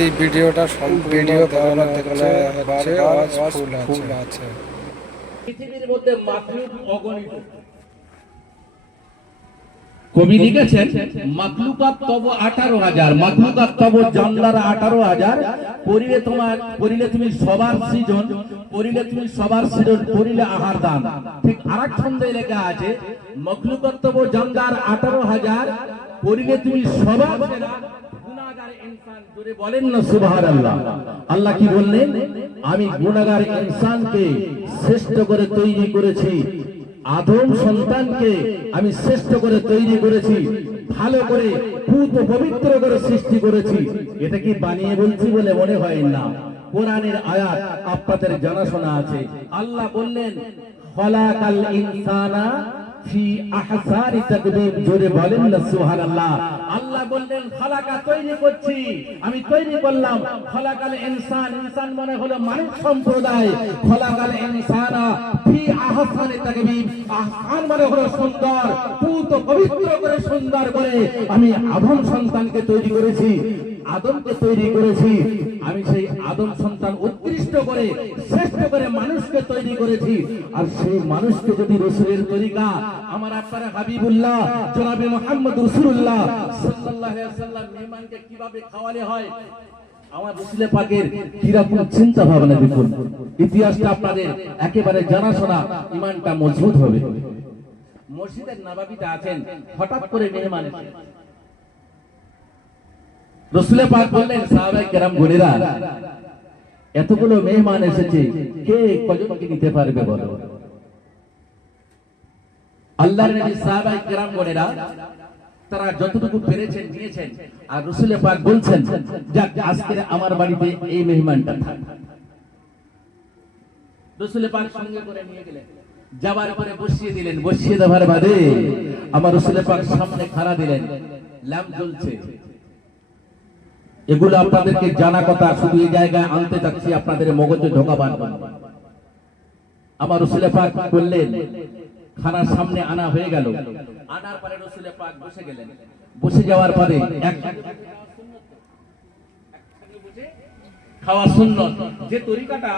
এই ভিডিওটা ভিডিও ধারণা হচ্ছে ফুল আছে। পৃথিবীর মধ্যে মাখলুক অগণিত। কবি লিখেছেন মাখলুকাত তব 18,000, মাখলুকাত তব জানলার 18,000, পড়িলে তুমি সবার সৃজন, পড়িলে তুমি সবার সৃজন, পড়িলে আহার দান। ঠিক আরেক ছন্দে লেখা আছে মাখলুকাত তব জানলার 18,000, পড়িলে তুমি সবার সেরা গুনাহগার ইনসান। জোরে বলেন না সুবহানাল্লাহ। আল্লাহ কি বললেন? আমি গুনাহগার ইনসানকে শ্রেষ্ঠ করে তৈরি করেছি, আদম সন্তানকে আমি শ্রেষ্ঠ করে তৈরি করেছি, ভালো করে পূত পবিত্র করে সৃষ্টি করেছি। এটা কি বানিয়ে বলছি বলে মনে হয় না, কোরআনের আয়াত আপনাদের জানাশোনা আছে। আল্লাহ বললেন খলাকাল ইনসানা ফি আহসানি তাকবীর। জোরে বলেন না সুবহানাল্লাহ। আল্লাহ বললেন খলাকা তৈরি করছি, আমি তৈরি করলাম। খলাকাল ইনসান, ইনসান মানে হলো মানব সম্প্রদায়। খলাকাল ইনসানা ফি আহসানি তাকবীর, আহসান মানে হলো সুন্দর, পূত পবিত্র করে সুন্দর করে আমি আদম সন্তানকে তৈরি করেছি, আদমকে তৈরি করেছি। আমি সেই আদম সন্তান উৎকৃষ্ট করে শ্রেষ্ঠ করে মানুষকে তৈরি করেছি। আর সেই মানুষকে যদি রাসূলের তরিকা, আমার আপনার হাবিবুল্লাহ জনাবে মুহাম্মদ রাসূলুল্লাহ সাল্লাল্লাহু আলাইহি ওয়াসাল্লাম মেহমানকে কিভাবে খাওয়ালে হয়, আমার রাসূল পাকের কিরকম চিন্তা ভাবনা দেখুন। ইতিহাসটা আপনাদের একেবারে জানাশোনা, ঈমানটা মজবুত হবে। মসজিদের নববীতে আছেন, হঠাৎ করে মেহমান এসে রাসূল পাক বললেন সাহাবায়ে কেরাম গুণেরা, এতগুলো মেহমান এসেছে, কে কয়জনকে নিতে পারবে বলো? আল্লাহর নবী সাহাবায়ে কেরাম গুণেরা তারা যতটুকু পেরেছেন নিয়েছেন। আর রাসূল পাক বলছেন যাক আজকে আমার বাড়িতে এই মেহমানটা থাক। রাসূল পাক সঙ্গে করে নিয়ে গেলেন, যাবার পরে বসিয়ে দিলেন। বসিয়ে দেওয়ার বাদে আমার রাসূল পাক সামনে খাড়া দিলেন, ল্যাম্প জ্বলছে। এগুলো আপনাদেরকে জানা কথা, শুধু এই জায়গায় আনতে চাচ্ছি আপনাদের মগজে ঢোকাবার। আমার রাসূল পাক বললেন, খানার সামনে আনা হয়ে গেল। আনার পরে রাসূল পাক বসে গেলেন। বসে যাওয়ার পরে খাওয়া সুন্নত, যে তরিকাটা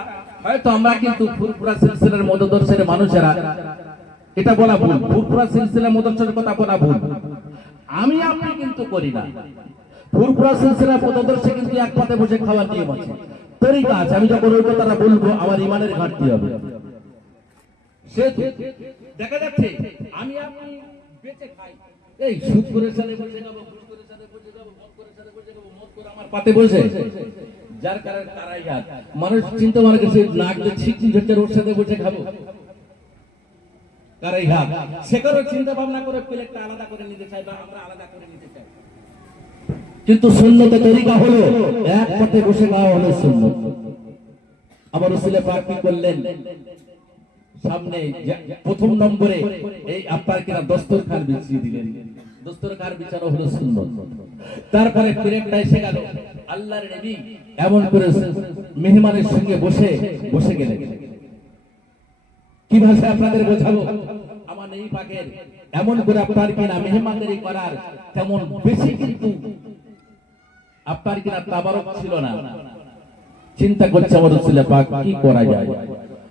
হয়তো আমরা কিন্তু ফুরফুরা সিলসিলার মদদর্শের মানুষেরা, এটা বলা ভুল, ফুরফুরা সিলসিলার মদদর্শের কথা বলা ভুল, আমি আপনি কিন্তু করি না। ফুরফুরা সিলসিলার মদদর্শে কিন্তু এক পাতে বসে খাওয়ার নিয়ম আছে, তরিকা আছে। আমি যখন ওই কথাটা বলবো আমার ঈমানের ঘাটতি হবে। সে দেখা যাচ্ছে আমি আপনি বেঁচে খাই, এই সুদ করে সালে বসে যাবো, ঘুষ করে সালে বসে যাবো, মদ করে সালে বসে যাবো, মদ করে আমার পাতে বসে, যার কারণে তারাই হাত মানুষ চিন্তা মানে সে নাক দিয়ে ছিটনি ধরছে, ওর সাথে বসে খাবো, কারাই হাত সেখানে চিন্তা ভাবনা করে প্লেটটা আলাদা করে নিতে চাই বা আমরা আলাদা করে নিতে চাই। কিন্তু সুন্নতের তরিকা হলো এক পাতে বসে খাওয়া হলো সুন্নত। আমার রাসূল পাক কি করলেন, সামনে প্রথম নম্বরে এই আপনার কিনা দস্তরখান বিছিয়ে দিলেন। দস্তরখান বিছানো হলো সুন্নত। তারপরে প্লেটটা এসে গেল, আল্লাহর নবী এমন করে মেহমানের সঙ্গে বসে গেলেন। কি ভাষা আপনাদের বোঝাবো? আমার নবী পাকের এমন করে আপনার কিনা মেহমানদারি করার তেমন বেশি কিন্তু আপনার কিনা তাবারক ছিল না। চিন্তা করছে আমার রাসূল পাক কি করা যায়।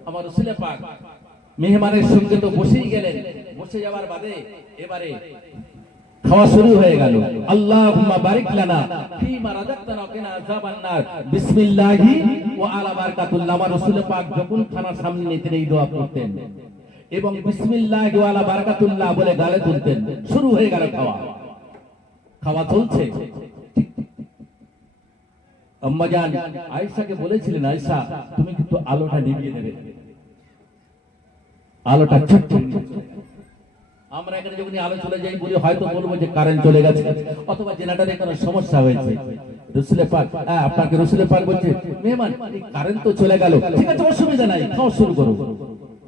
আমার রাসূল পাক মেহমানের সঙ্গে তো বসেই গেলেন। বসে যাওয়ার বাদে এবারে খাওয়া শুরু হয়ে গেল। আল্লাহুম্মা বারিক লানা ফীমা রাযাকতানা ওয়া কিনা আযাবান নার, বিসমিল্লাহি ওয়া আলা বারাকাতুল্লাহ। আমার রাসূল পাক যখন খানার সামনে নিতেন এই দোয়া করতেন এবং বিসমিল্লাহি ওয়া আলা বারাকাতুল্লাহ বলে গালে তুলতেন। শুরু হয়ে গেল খাওয়া। খাওয়া চলছে। আম্মা জান আয়েশাকে বলেছিলেন, আয়েশা তুমি কিন্তু আলোটা নিভিয়ে দেবে, আলোটা ছোট। আমরা এখানে যখন আলো চলে যাই বলি হয়তো বলবো যে কারেন্ট চলে গেছে অথবা জেনারেটরে কোনো সমস্যা হয়েছে। রাসূল পাক আপনাকে রাসূল পাক বলছে, মেহমান এই কারেন্ট তো চলে গেল, ঠিক আছে অসুবিধা নাই, খাওয়া শুরু করো,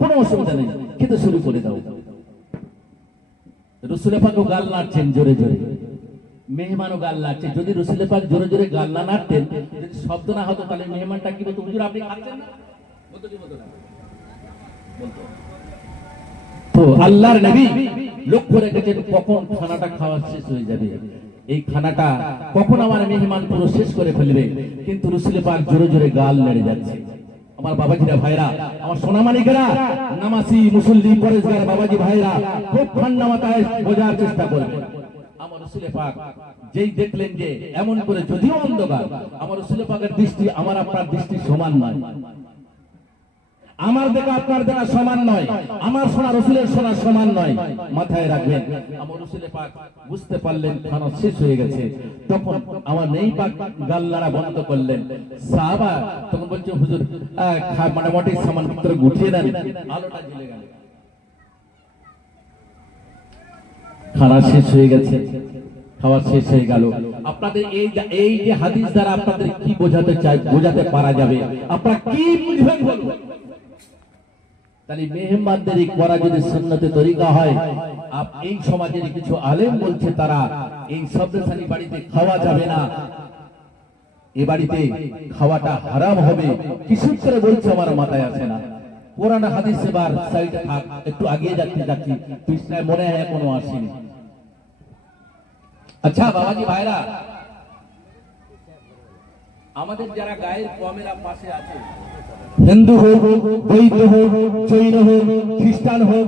কোনো অসুবিধা নেই, খেতে শুরু করে দাও। রাসূল পাকও গাল নাড়ছেন জোরে জোরে, মেহমানও গাল নাড়ছে। যদি রাসূল পাক জোরে জোরে গাল না নাড়তেন, যদি শব্দ না হতো, তাহলে মেহমানটা কি বলতো, হুজুর আপনি খাচ্ছেন না, বলতো কি বলতো না, বলতো। তো আল্লাহর নবী লক্ষ্য রেখেছেন কখন খানাটা খাওয়া শেষ হয়ে যাবে। এই খানাটা কখন আমার মেহমান পুরো শেষ করে ফেলবে, কিন্তু রসুল পাক জোরে জোরে গাল নেড়ে যাচ্ছে। আমার বাবাজিরা ভাইরা, আমার সোনামানিকেরা, নামাজি মুসল্লি পরেশগার বাবাজি ভাইরা, খুব ঠান্ডা মাথায় বোঝার চেষ্টা করবেন। আমার রসুল পাক যেই দেখলেন যে এমন করে, যদিও অন্ধকার, আমার রসুল পাকের দৃষ্টি আমার আপনার দৃষ্টি সমান নয়, আমার দেখা আপনার দেখা সমান নয়, আমার শোনা রসুলের শোনা সমান নয়, মাথায় রাখবেন। আমার রসুলের পাক বুঝতে পারলেন খানা শেষ হয়ে গেছে, তখন আমার নেই পাক গাল্লারা বন্ধ করলেন। সাহাবা তখন বলছে, হুজুর মোটামুটি সামান পত্র গুছিয়ে নেন, আলোটা জ্বলে গেল, খানা শেষ হয়ে গেছে, খাওয়া শেষ হয়ে গেল। আপনাদের এই যে হাদিস দ্বারা আপনাদের কি বোঝাতে চাই, বোঝাতে পারা যাবে, আপনারা কি বুঝবেন বলুন? তাহলে মেহমানদারি করা যদি সুন্নতে তরিকা হয়, এই সমাজের কিছু আলেম বলছে তারা এই সবরেশালী বাড়িতে খাওয়া যাবে না, এ বাড়িতে খাওয়াটা হারাম হবে। কিছু করে বলছে আমার মাথায় আসে না। কোরআন হাদিস এবার সাইডে থাক, একটু আগিয়ে যাচ্ছি পৃষ্ঠায় মনে হয় এখনো আসেনি। আচ্ছা বাবাজি ভাইরা, আমাদের যারা গায়ের কমেরা পাশে আছে, হিন্দু হোক, বৌদ্ধ হোক, জৈন হোক, খ্রিস্টান হোক,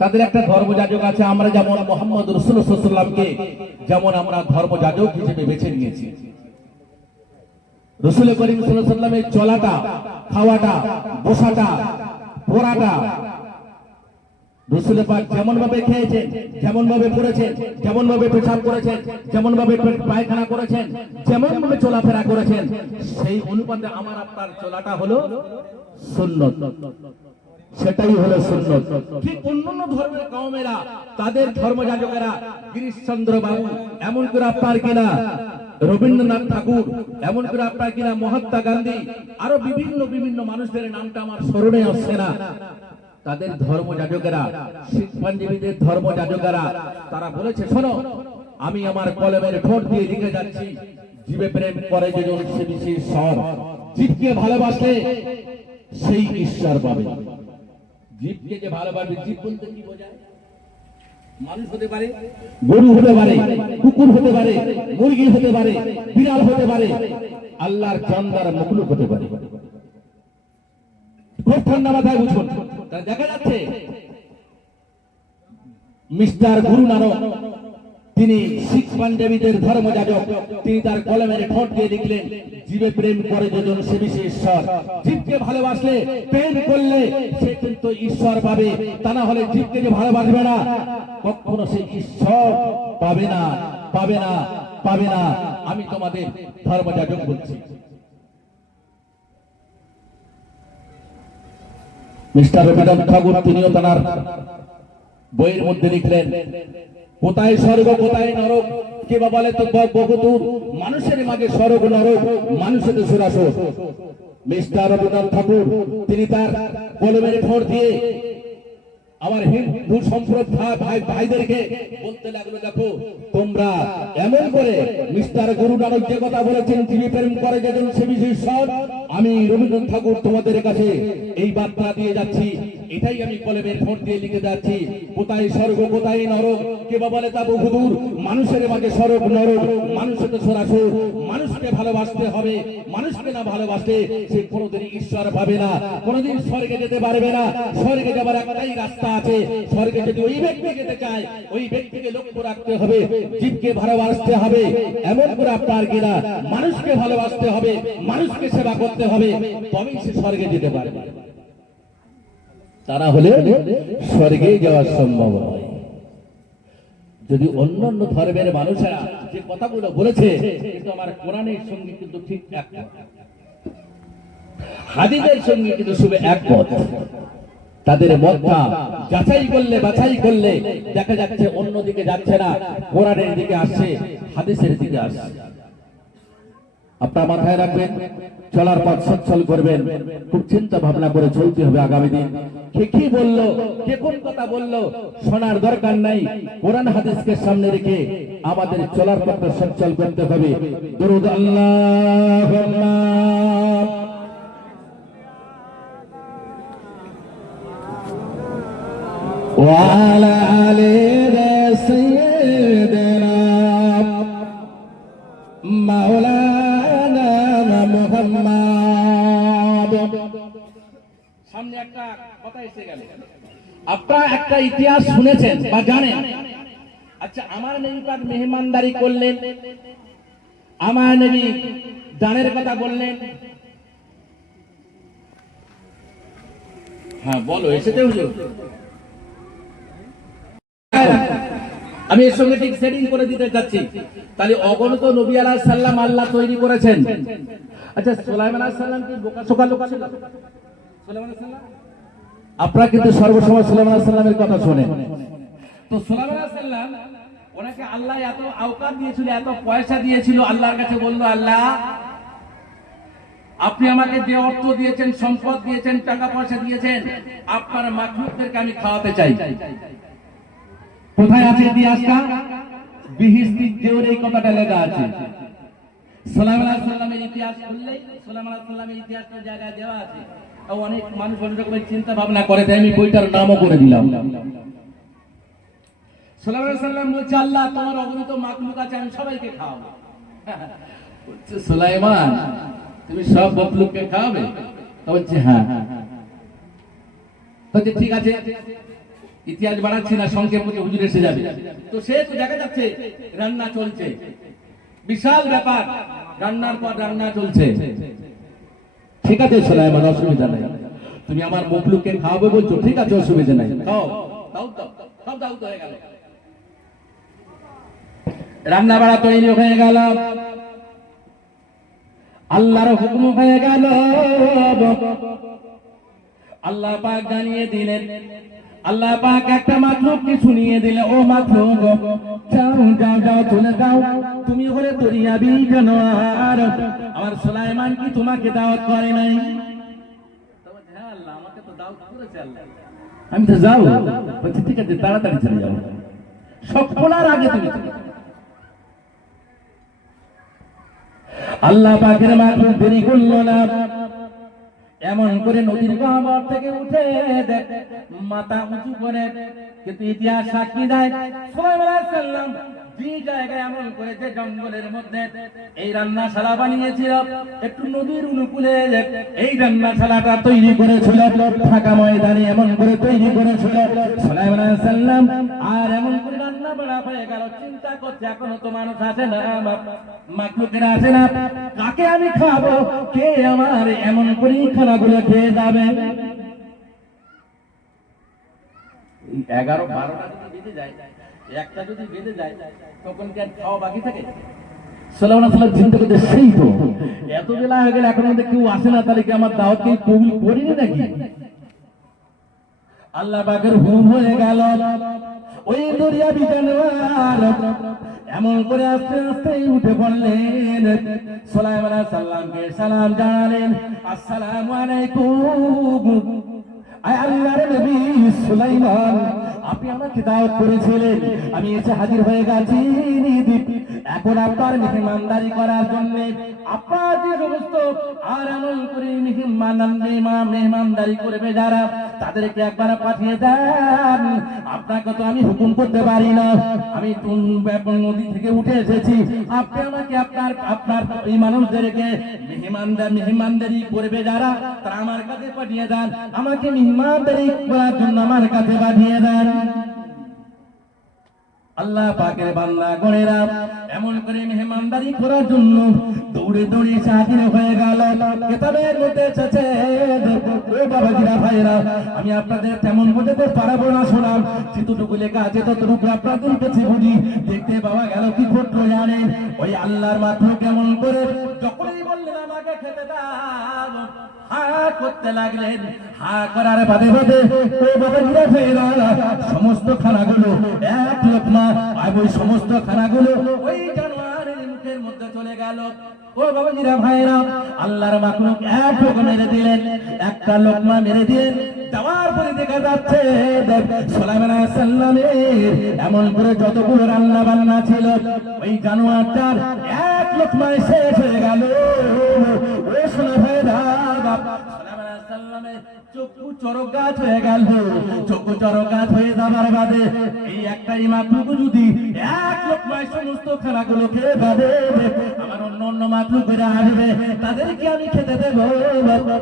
তাদের একটা ধর্মযাজক আছে। আমরা যেমন মুহাম্মদ রাসূলুল্লাহ সাল্লাল্লাহু আলাইহি ওয়াসাল্লামকে যেমন আমরা ধর্মযাজক হিসেবে বেছে নিয়েছি, রাসূল করিম সাল্লাল্লাহু আলাইহি ওয়াসাল্লামের চলাটা, খাওয়াটা, বসাটা, পড়াটা, রাসূল পাক যেমন ভাবে খেয়েছেন, যেমন ভাবে পড়েছেন, যেমন ভাবে পেশাব করেছেন, যেমন ভাবে পায়খানা করেছেন, যেমন ভাবে চলাফেরা করেছেন, সেই অনুপাতে আমার আপনার চলাটা হলো সুন্নত, সেটাই হলো সুন্নত। ঠিক অন্যান্য ধর্মের কওমেরা, তাদের ধর্মযাজকেরা, গিরিশচন্দ্র বাবু, এমন করে আপনার কিনা রবীন্দ্রনাথ ঠাকুর, এমন করে আপনার কিনা মহাত্মা গান্ধী, আরো বিভিন্ন বিভিন্ন মানুষদের নামটা আমার স্মরণে আসছে না, তাদের ধর্মযাজকেরা, শিখ পাঞ্জাবিদের ধর্মযাজকেরা, তারা বলেছে, শোনো, আমি আমার কলমের ঠোঁট দিয়ে লিখে যাচ্ছি, জীবে প্রেম করে যেজন সে বিশেষ ঈশ্বর, জীবকে ভালোবাসলে সেই ঈশ্বর পাবে। জীবকে যে ভালোবাসবে, জীব বলতে কি বোঝায়? মানুষ হতে পারে, গরু হতে পারে, কুকুর হতে পারে, মুরগি হতে পারে, বিড়াল হতে পারে, আল্লাহর চন্দার মখলুক হতে পারে। খুব ঠান্ডা মাথায় বুঝুন। দেখা যাচ্ছে মিস্টার গুরু নানক, তিনি শিখ পাঞ্জাবিদের ধর্মযাজক, তিনি তার কলমের ঠোঁট দিয়ে লিখলেন, জীবে প্রেম করে যেজন সে বিশেষ ঈশ্বর, জীবকে ভালোবাসলে, প্রেম করলে সে কিন্তু ঈশ্বর পাবে, তা না হলে জীবকে যে ভালোবাসবে না, কখনো সে ঈশ্বর পাবে না, পাবে না, পাবে না। আমি তোমাদের ধর্মযাজক বলছি। মিস্টার রবীন্দ্রনাথ ঠাকুর তিনিও তার বইয়ের মধ্যে লিখলেন, কোথায় স্বর্গ কোথায় নরক, কে বা বলে তো বহুদূর, মানুষের মাঝে স্বর্গ নরক, মানুষের সুরাসুর। মিস্টার রবীন্দ্রনাথ ঠাকুর তিনি তার কলমের ঠোঁট দিয়ে আমার হিন্দু সম্প্রদায় ভাইদেরকে বলতে লাগলো, দেখো তোমরা এমন করে মিস্টার গুরু নানক যে কথা বলেছেন, জীবে প্রেম করে যেজন সে বিশেষ ঈশ্বর, আমি রবীন্দ্রনাথ ঠাকুর তোমাদের কাছে এই বার্তা দিয়ে যাচ্ছি, এটাই আমি কলমের ঠোঁট দিয়ে লিখে যাচ্ছি। কোথায় স্বর্গ কোথায় নরক, কে বা বলে তা বহুদূর, মানুষের মাঝে স্বর্গ নরক, মানুষের সরাসর। মানুষকে ভালোবাসতে হবে, মানুষকে না ভালোবাসলে সে কোনোদিন ঈশ্বর পাবে না, কোনোদিন স্বর্গে যেতে পারবে না। স্বর্গে যাবার একটাই রাস্তা আছে, স্বর্গে যদি ওই ব্যক্তি যেতে চায়, ওই ব্যক্তিকে লক্ষ্য রাখতে হবে, জীবকে ভালোবাসতে হবে, এমন করে আপনার কিনা মানুষকে ভালোবাসতে হবে, মানুষকে সেবা করতে হবে, তবেই সে স্বর্গে যেতে পারবে। তারা হলে স্বর্গে যাওয়া সম্ভব নয়। যদি অন্যান্য ধর্মের মানুষেরা যে কথাগুলো বলেছে, কিন্তু আমার কোরআনের সঙ্গে কিন্তু ঠিক একমত, হাদিসের সঙ্গে কিন্তু শুধু একমত। তাদের মতটা যাচাই করলে বাছাই করলে দেখা যাচ্ছে অন্যদিকে যাচ্ছে না, কোরআনের দিকে আসছে, হাদিসের দিকে আসছে। আপনার মাথায় রাখবেন, চলার পথ সচ্ছল করবেন, খুব চিন্তা ভাবনা করে চলতে হবে আগামী দিন। কে কি বললো, কে কোন কথা বললো, শোনার দরকার নাই। কোরআন হাদিসকে সামনে রেখে আমাদের চলার পথ সচ্ছল করতে হবে। দরুদ আল্লাহুম্মা ওয়া আলা আলি سيدنا مولانا محمد সামনে একটা কথা এসে গেল আপনারা একটা ইতিহাস শুনেছেন বা জানেন আচ্ছা আমার নবী পাক মেহমানদারি করলেন আমার নবী দানের কথা বললেন হ্যাঁ বলো এসেছে হুজুর আমি এর সঙ্গে ঠিক সেটিং করে দিতে যাচ্ছি তাহলে অগণিত নবী আলাইহিস সালাম আল্লাহ তৈরি করেছেন আচ্ছা সুলাইমান আলাইহিস সালাম কি বোকা লোক ছিল সুলাইমান আলাইহিস সালাম আপনারা কিন্তু সর্বসময় সুলাইমান আলাইহিস সালামের কথা শুনেন তো সুলাইমান আলাইহিস সালাম ওনাকে আল্লাহ এত আওকাত দিয়েছিল এত পয়সা দিয়েছিল আল্লাহর কাছে বলল আল্লাহ আপনি আমাকে যে অর্থ দিয়েছেন সম্পদ দিয়েছেন টাকা পয়সা দিয়েছেন আপনার মাখলুকদেরকে আমি খাওয়াতে চাই কোথায় আছে ইতিহাসটা বিহিস্তি দেওয়ার এই কথাটা লেখা আছে সুলাইমান আলাইহিস সালামের ইতিহাস বললেই সুলাইমান আলাইহিস সালামের ইতিহাসটা জায়গায় দেওয়া আছে অনেক মানুষ অনেক রকমের চিন্তা ভাবনা করে তাই আমি বইটার নামও করে দিলাম সুলাইমান আলাইহিস সালাম বলছে আল্লাহ তোমার অগণিত মাখলুক আছে আমি সবাইকে খাওয়াবো বলছে সুলাইমান তুমি সব মাখলুককে খাওয়াবে বলছে হ্যাঁ বলছে ঠিক আছে ইতিহাস বাড়াচ্ছি না সংক্ষেপ করে হুজুর এসে যাবে তো সে তো দেখা যাচ্ছে রান্না চলছে বিশাল ব্যাপার রান্নার পর রান্না চলছে ঠিক আছে সুলাইমান অসুবিধা নাই তুমি আমার মাখলুককে খাওয়াবে বলছো ঠিক আছে অসুবিধা নাই খাও দাও সব দাও হয়ে গেল রান্না বাড়া তৈরি হয়ে গেল আল্লাহর হুকুম হয়ে গেল আল্লাহ পাক জানিয়ে দিলেন আল্লাহ পাক একটা মাখলুককে শুনিয়ে দিলে ও মাখলুক যাও চলে যাও তুমি হলে দরিয়াবি জানোয়ার আমার সুলাইমান কি তোমাকে দাওয়াত করে নাই হ্যাঁ আল্লাহ আমাকে তো দাওয়াত করেছে আল্লাহ আমি তো যাও বলছি ঠিক আছে তাড়াতাড়ি চলে যাও সব বলার আগে তুমি আল্লাহ পাকের মাখলুক দেরি করল না এমন করে নদীর গহ্বর থেকে উঠে মাথা উঁচু করে কিন্তু ইতিহাস সাক্ষী দেয় সুলাইমান আলাইহিস সালাম যে জায়গায় এমন করে যে জঙ্গলের মধ্যে এই রান্নাশালা বানিয়েছিল একটু নদীর অনুকূলে এই রান্নাশালাটা তৈরি করেছিল ফাঁকা ময়দানে এমন করে তৈরি করেছিল সুলাইমান আলাইহিস সালাম আর এমন করে রান্না বাড়া হয়ে গেল চিন্তা করছে এখনো তো মানুষ আসে না মাখলুকেরা আসে না কাকে আমি খাবো কে আমার এমন করে খানাগুলো খেয়ে যাবে 11-12টা যদি বেজে যায় একটা যদি বেজে যায় তখন কি আর খাওয়া বাকি থাকে সুলাইমান আলাইহিস সালাম চিন্তা করতে সেই তো এত বেলা হয়ে গেল এখন আমাদের কেউ আসে না তাহলে কি আমার দাওয়াতকে কবুল করিনি নাকি আল্লাহ পাকের হুকুম হয়ে গেল ওই দরিয়াবি জানোয়ার এমন করে আস্তে আস্তে উঠে পড়লেন সুলাইমান আলাইহিস সালামকে সালাম জানালেন আসসালামু আলাইকুম আয় আল্লাহর নবী সুলাইমান আপনি আমাকে দাওয়াত করেছিলেন আমি এসে হাজির হয়ে গেছি এখন আপনার মেহমানদারি করার জন্য আপনার যে সমস্ত আর এমন করে মেহমানদারি করবে যারা তাদেরকে একবার পাঠিয়ে দেন আপনাকে তো আমি হুকুম করতে পারি না আমি নদী থেকে উঠে এসেছি আপনি আমাকে আপনার এই মানুষদেরকে মেহমানদারি করবে যারা তারা আমার কাছে পাঠিয়ে দেন আমাকে মেহমানদারি করার জন্য আমার কাছে পাঠিয়ে দেন আল্লাহ পাকের বান্দা গণেরা এমন করে মেহমানদারি করার জন্য দৌড়ে দৌড়ে হাজির হয়ে গেল কিতাবের মধ্যে এসেছে ও বাবাজিরা ভাইরা আমি আপনাদের তেমন বোঝাতে পারবো না শোনাম যেটুকু লেখা আছে ততটুকু আপনাদের কাছে বুঝি দেখতে পাওয়া গেল কি ঘটলো জানেন ওই আল্লাহর মাখলুক কেমন করে যখনই বললেন আমাকে খেতে দাও হা করতে লাগলেন হা করার বাদে বাদে ও বাবাজিরা ভাইরা সমস্ত খানাগুলো এক লোকমা আর ওই সমস্ত খানাগুলো ওই জানোয়ারের মুখের মধ্যে চলে গেল ও বাবাজিরা ভাইরা আল্লাহর মাখলুক এক লোকমা মেরে দিলেন একটা লোকমা মেরে দিলেন যাওয়ার পরে দেখা যাচ্ছে সুলাইমান আলাইহিস সালামের এমন করে যতগুলো রান্না বান্না ছিল ওই জানোয়ারটার এক লোকমায় শেষ হয়ে গেল ও সোনা ভাইরা সুলাইমান আলাইহিস সাল্লামের চক্ষু চরক গাছ হয়ে গেল। চক্ষু চরক গাছ হয়ে যাবার বাদে এই একটাই মাখলুক যদি এক লোকমায় সমস্ত খানাগুলো খেয়ে ফেলে, আমার অন্য অন্য মাখলুকেরা আসবে, তাদেরকে আমি খেতে দেবো।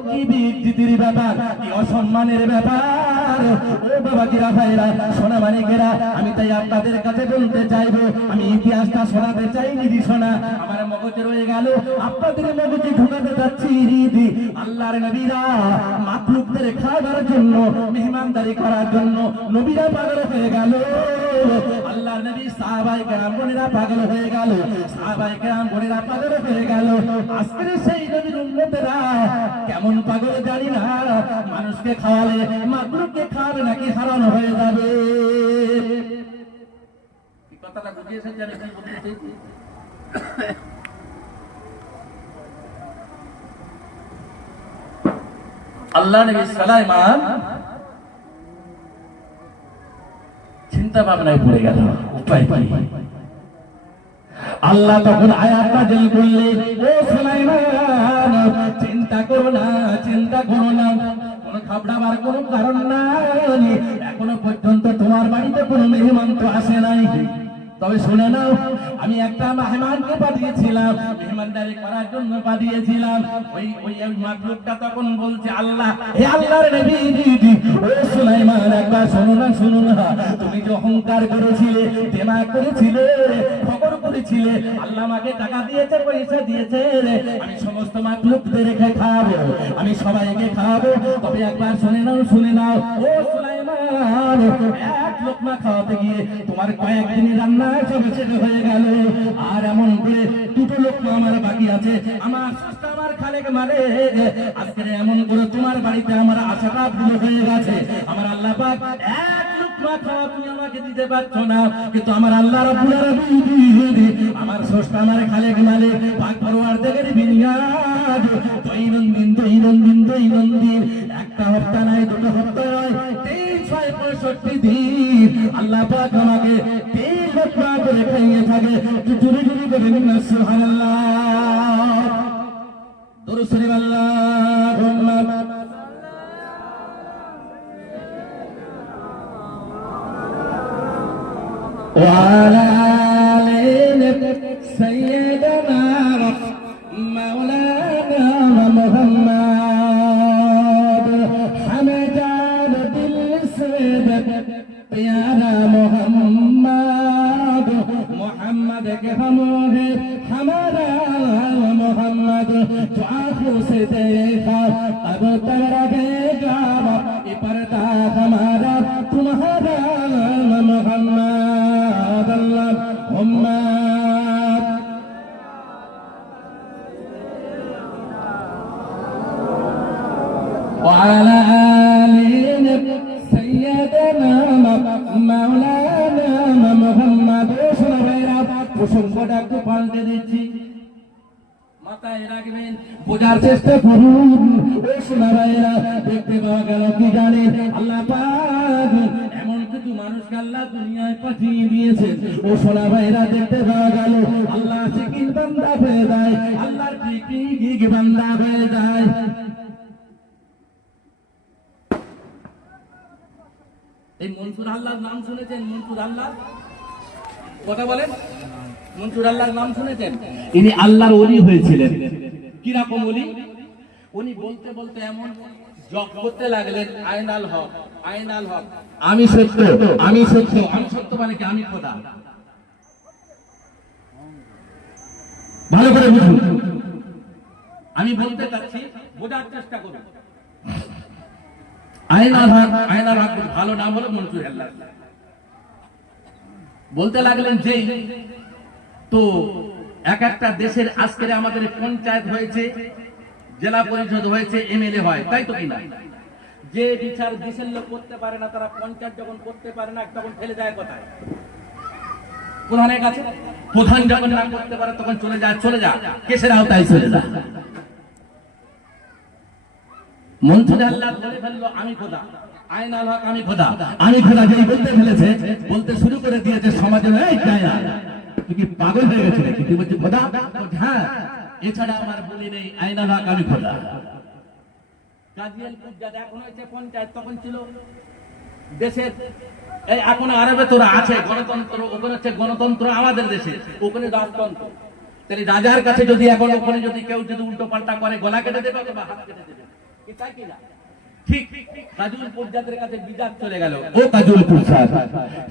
কি বিজ্জিতির ব্যাপার, কি অসম্মানের ব্যাপার। ও বাবা কিরা ভাইরা, সোনা মানিকেরা, আমি তাই আপনাদের কাছে বলতে চাইবো, আমি ইতিহাসটা শোনাতে চাই দিদি শোনা, আমার মগজে রয়ে গেল, আপনাদের মগজে ঢোকাতে যাচ্ছি দিদি। আল্লাহর নবীরা মাখলুকদের খাবার জন্য, মেহমানদারি করার জন্য নবীরা পাগল হয়ে গেল। আল্লাহর নবী সাহাবায়ে কেরাম বোনেরা পাগল হয়ে গেল, সাহাবায়ে কেরাম বোনেরা পাগল হয়ে গেল। আজকের সেই নবীর উম্মতেরা কেমন পাগল জানি না, মানুষকে খাওয়ালে মাখলুককে খাওয়াবে নাকি হারাম হয়ে যাবে। কি কথাটা বুঝিয়েছেন জানি কি বলতে চাইছি? আল্লাহ নবী সুলাইমান চিন্তা ভাবনায় পড়ে গেল, উপায় পাই। আল্লাহ তখন আয়াত নাযিল করলেন, ও সুলাইমান চিন্তা করো না, চিন্তা করো না, কোনো ঘাবড়াবার কোনো কারণ নাই। এখনো পর্যন্ত তোমার বাড়িতে কোনো মেহমান তো আসে নাই, তবে শুনে নাও, আমি একটা মেহমানকে পাঠিয়েছিলাম, মেহমানদারি করার জন্য পাঠিয়েছিলাম। ওই মাখলুকটা তখন বলছে, আল্লাহ, হে আল্লাহর নবী, ও সুলাইমান একবার শোনো না, শুনো না, তুমি যে অহংকার করেছিলে, দেনা করেছিলে, খবর করেছিলে, আল্লাহ আমাকে টাকা দিয়েছে, পয়সা দিয়েছে, আমি সমস্ত মাখলুকদের রেখে খাওয়াবো, আমি সবাইকে খাওয়াবো, তবে একবার শুনে নাও, শুনে নাও, ও সুলাইমান, এক লোকমা খাওয়াতে গিয়ে তোমার কয়েকদিনই রান্না সব হয়ে গেল, আর এমন করে দুটো লোকমা আমার বাকি আছে, আমার স্রষ্টা আমার খালেক মারে, আজকে এমন করে তোমার বাড়িতে আমার আশাটা ভুল হয়ে গেছে। আমার আল্লাহ পাক এক লোকমা খাওয়া তুমি আমাকে দিতে পারছো না, কিন্তু আমার আল্লাহ রাব্বুল আলামিন, আমার স্রষ্টা আমার খালেক মালিক পাক পরওয়ারদিগার বিনিয়াদ, দৈনন্দিন একটা হপ্তাহ নাই, দুটো হপ্তাহ নয়, 365 দিন আল্লাহ পাক আমাকে 3 লোকমা করে খাইয়ে থাকে। জুরি জুরি করে নিন সুবহানাল্লাহ, দরুদ শরীফ আল্লাহুম্মা ওয়া আলা আলি সাইয়্যিদানা মাওলানা মুহাম্মদ হামাদান দিল সে प्यारा मोहम्मद, मोहम्मद के हम है हमारा मोहम्मद, जो आंखों से देखा अब तक रहेगा, ये पर्दा हमारा तुम्हारा मोहम्मद, अल्लाहुम्मा وعلى آل سيدنا مولانا محمد। প্রসঙ্গটা একটু পাল্টে দিচ্ছি, মাথায় রাখবেন, বোঝার চেষ্টা করুন। ও সোনা ভাইরা, দেখতে পাওয়া গেল কি জানেন, আল্লাহ পাক এমন কিছু মানুষকে আল্লাহ দুনিয়ায় পাঠিয়ে দিয়েছে। ও সোনা ভাইরা, দেখতে পাওয়া গেল আল্লাহ চিকির বান্দা হয়ে যায়, আল্লাহর চিকি বান্দা হয়ে যায়। এই মনসুর আল্লাহর নাম শুনেছেন? মনসুর আল্লাহ কথা বলেন, মনসুর আল্লাহর নাম শুনেছেন? ইনি আল্লাহর ওলি হয়েছিলেন। কিরকম ওলি? উনি বলতে বলতে এমন জপ করতে লাগলেন, আইনাল হক, আইনাল হক, আমি সত্য, আমি সত্য, আমি সত্য মানে কি? আমি খোদা। ভালো করে বুঝুন, আমি বলতে চাচ্ছি, বোঝার চেষ্টা করুন। আইনাল হক, আইনাল হক ভালো নাম হলো মনসুর আল্লাহ। বলতে লাগলেন যে তো এক একটা দেশের আজকের আমাদের পঞ্চায়েত হয়েছে, জেলা পরিষদ হয়েছে, এমএলএ হয়, তাই তো কিনা? যে বিচার দেশের লোক করতে পারে না, তারা পঞ্চায়েত যখন করতে পারে না তখন ফেলে যায় কোথায়? প্রধানের কাছে। প্রধান যখন না করতে পারে তখন চলে যায়, চলে যা কেসের আওতায় চলে যা। মনসুর আল্লাহ বলে ফেললো, আমি খোদা, আইনাল হক, আমি খোদা, আমি খোদা। যেই বলতে ফেলেছে, বলতে শুরু করে দিয়েছে, সমাজে এই গায়া তুই কি পাগল হয়ে গেছে নাকি? তুই বলছিস খোদা? হ্যাঁ, এছাড়া আমার বলি নেই, আইনাল হক, আমি খোদা। গাজিয়ালপুর যা এখন হয়েছে পঞ্চায়েত, তখন ছিল দেশের এই এখন আরবে তোরা আছে গণতন্ত্র, ওখানে হচ্ছে গণতন্ত্র আমাদের দেশে, ওখানে রাজতন্ত্র। তাহলে রাজার কাছে যদি এখন ওখানে যদি কেউ যদি উল্টো পাল্টা করে গলা কেটে দেবে অথবা হাত কেটে দেবে, কি তাই কিনা? ঠিক কাজুলপুর জাতের কাছে বিজাত চলে গেল। ও কাজুলপুর স্যার,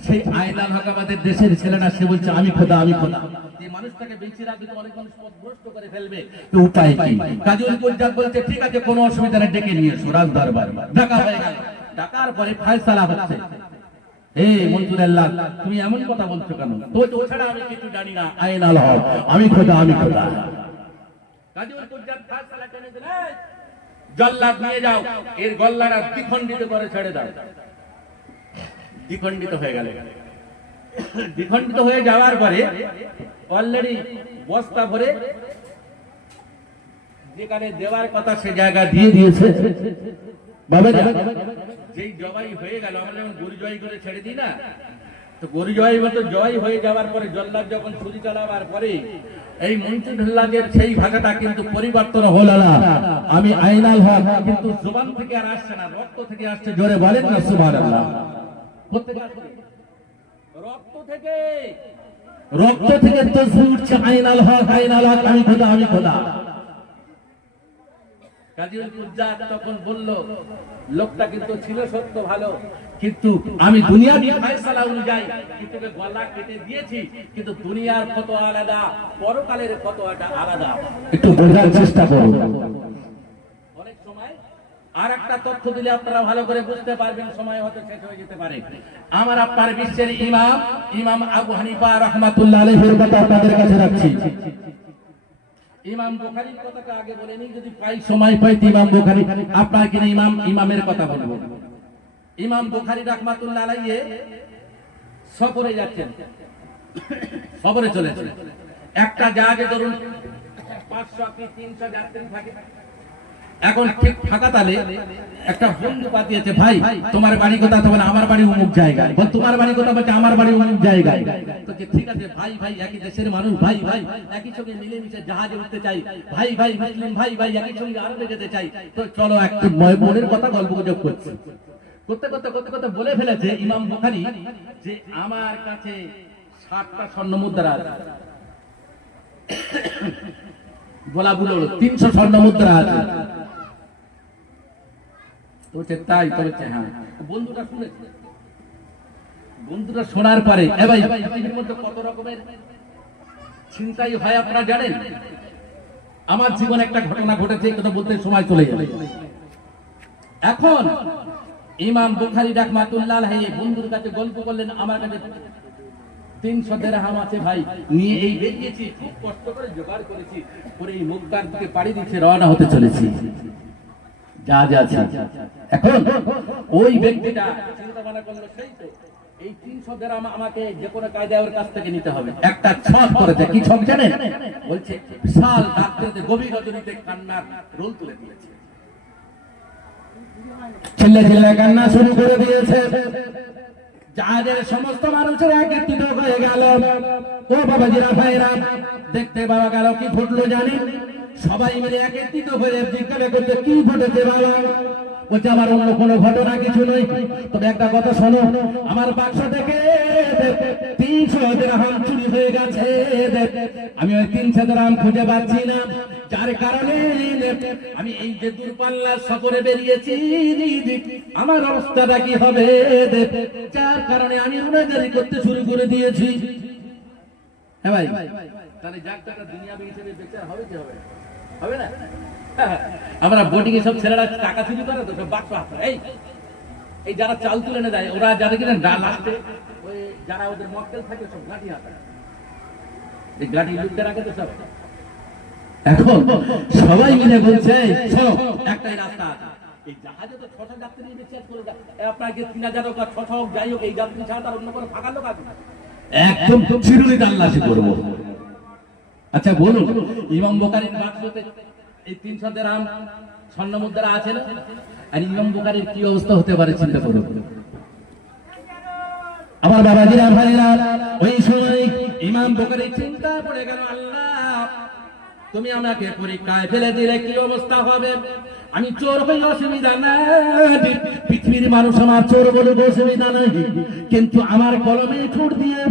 সেই আইনাল হক আমাদের দেশের ছেলেটা, সে বলছে আমি খোদা আমি খোদা। এই মানুষটাকে বেঁচে রাখবে তো অনেক মানুষ পথভ্রষ্ট করে ফেলবে, তো উপায় কি? কাজুলপুর জাত বলছে ঠিক আছে কোনো অসুবিধা নেই, ডেকে নিয়ে এসো। রাজ দরবার ডাকা হয়ে গেল, ডাকার পরে ফয়সালা হচ্ছে। এই মনসুরুল্লাহ তুমি এমন কথা বলছো কেন? তো ছাড়া আমি কিছু জানি না, আইনাল হক আমি খোদা আমি খোদা। কাজুলপুর জাত ফয়সালা টেনে দিল, জল্লাদ নিয়ে যাও, এর গল্লাটা দ্বিখণ্ডিত করে ছেড়ে দাও। দ্বিখণ্ডিত হয়ে গেল, দ্বিখণ্ডিত হয়ে যাওয়ার পরে অলরেডি বস্তা ভরে যেখানে দেওয়ার কথা সে জায়গা দিয়ে দিয়েছে। যেই জবাই হয়ে গেল, আমরা যখন গরু জবাই করে ছেড়ে দিই না, তো গরু জবাই মতো জবাই হয়ে যাওয়ার পরে জল্লাদ যখন ছুরি চালাবার পরে এই মনসুরুল্লাহের সেই ভাষাটা কিন্তু পরিবর্তন হলো না। আমি আইনাল হক কিন্তু জবান থেকে আর আসছে না, রক্ত থেকে আসছে। জোরে বলেন না সুবহানাল্লাহ। রক্ত থেকে, রক্ত থেকে তসবিহ উঠছে আইনাল হক আইনাল হক আমি খোদা আমি খোদা। কাজীউল জাত তখন বলল, লোকটা কিন্তু ছিল সত্য ভালো, কিন্তু আমি দুনিয়াবি ফয়সালা অনুযায়ী কিন্তু গলা কেটে দিয়েছি, কিন্তু দুনিয়ার ফতোয়া আলাদা, পরকালের ফতোয়াটা আলাদা। একটু বোঝার চেষ্টা করুন। অনেক সময় আর একটা তথ্য দিলে আপনারা ভালো করে বুঝতে পারবেন, সময় হয়তো শেষ হয়ে যেতে পারে। আমার আপনার বিশ্বের ইমাম ইমাম আবু হানিফা রাহমাতুল্লাহ আলাইহির কথা আপনাদের কাছে রাখছি। ইমাম বুখারীর কথাটা আগে বলে নিই, যদি পাই সময় পাই ইমাম বুখারী আপনার কিনে ইমামের কথা বলবো। ইমাম বুখারী রাহমাতুল্লাহ আলাইহি সফরে যাচ্ছেন, সফরে চলেছেন। একটা জাহাজে ধরুন 500 কি 300 যাত্রী থাকে। এখন ঠিক ফাঁকা তালে একটা বন্ধু পাঠিয়েছে, ভাই তোমার বাড়ি কোথায়? তখন আমার বাড়ি অমুক জায়গায়। বল তোমার বাড়ি কোথায়? বলছে আমার বাড়ি অমুক জায়গায়। তো ঠিক আছে ভাই ভাই একই দেশের মানুষ, ভাই ভাই একই সঙ্গে মিলেমিশে জাহাজে উঠতে চাই, ভাই ভাই মুসলিম ভাই ভাই একই সঙ্গে আরবে যেতে চাই, তো চলো একটু মনের কথা গল্প গুজব করছি। করতে করতে করতে করতে বলে ফেলেছে ইমাম বুখারী যে আমার কাছে 60টা স্বর্ণ মুদ্রা আছে। বলা ভুল হলো, 300 স্বর্ণ মুদ্রা আছে। তাই বলেছে হ্যাঁ। বন্ধুটা শুনেছে, বন্ধুটা শোনার পরে ভাই পৃথিবীর মধ্যে কত রকমের ছিনতাই হয় আপনারা জানেন? আমার জীবনে একটা ঘটনা ঘটেছে, কথা বলতে সময় চলে যাবে। এখন ইমাম বুখারী রাহমাতুল্লাহ আলাইহি বন্ধুর কাছে গল্প করলেন, আমার কাছে 300 দিরহাম আছে ভাই, নিয়ে এই বেরিয়েছি, খুব কষ্ট করে জোগাড় করেছি, পরে এই মুক্তার দিকে পাড়ি দিচ্ছে, রওনা হতে চলেছি। যা যা যা। এখন ওই ব্যক্তিটা চিন্তা ভাবনা করলো, সেই তো এই 300 দিরহাম আমাকে যে কোনো কায়দায় ওর কাছ থেকে নিতে হবে। একটা ছক করেছে, কি ছক জানেন? বলছে বিশাল রাত্রিতে গভীর রজনীতে কান্নার রোল তুলে দিয়েছে, চিল্লা চিল্লা কান্না শুরু করে দিয়েছে। জাহাজের সমস্ত মানুষের একত্রিত হয়ে গেল। ও বাবাজিরা ভাইরা, দেখতে পাওয়া গেল কি ঘটলো জানেন? সবাই মিলে একত্রিত হয়ে জিজ্ঞাসা করতে, কি ঘটেছে বাবা? বলছে আমার অন্য কোনো ঘটনা কিছু নয়, তবে একটা কথা শোনো, আমার বাক্স থেকে 300 দিরহাম চুরি হয়ে গেছে। আমি ওই 300 দিরহাম খুঁজে পাচ্ছি না, যার কারণে আমি এই যে দূরপাল্লা সফরে বেরিয়েছি, আমার অবস্থাটা কি হবে? যার কারণে আমি রুনাজারি করতে শুরু করে দিয়েছি। হ্যাঁ ভাই, তাহলে যার টাকা দুনিয়াবি হিসেবে বেচার হবে কি হবে? হবে না? আমরা বোটিং এ সব ছেলেরা টাকা চুরি করে তো সব বাক্স হাতে, এই যারা চাল তুলে এনে দেয়, ওরা যারা কিনা লাস্টে ওই যারা ওদের মক্কেল থাকে সব গাড়ি হাতে, এই গাড়ি লুটতে রাখে তো সব। এখন সবাই মিলে বলছে চলো একটাই রাস্তা আছে, এই জাহাজে তো 600 যাত্রী নিয়ে চেক করে যায়, আপনাকে 3000 হোক 600 হোক যাই হোক, এই যাত্রী ছাড়া তার অন্য কোনো ফাঁকা লোক আছে না, একদম চিরুনি তাল্লাশি করবো। আচ্ছা বলুন, ইমাম বুখারীর বাক্সতে এই 300 দিরহাম স্বর্ণ মুদ্রা আছে না? আর ইমাম বুখারীর কি অবস্থা হতে পারে চিন্তা করুন। আমার বাবাজিরা ভাইরা, ওই সময় ইমাম বুখারী চিন্তা পড়ে গেল, আল্লাহ তুমি আমাকে পরীক্ষায় ফেলে দিলে কি অবস্থা হবে? আমি চোর হই অসুবিধা নাই, পৃথিবীর মানুষ আমার চোর বলে অসুবিধা নাই, কিন্তু আমার কলমে ঠোঁট দিয়ে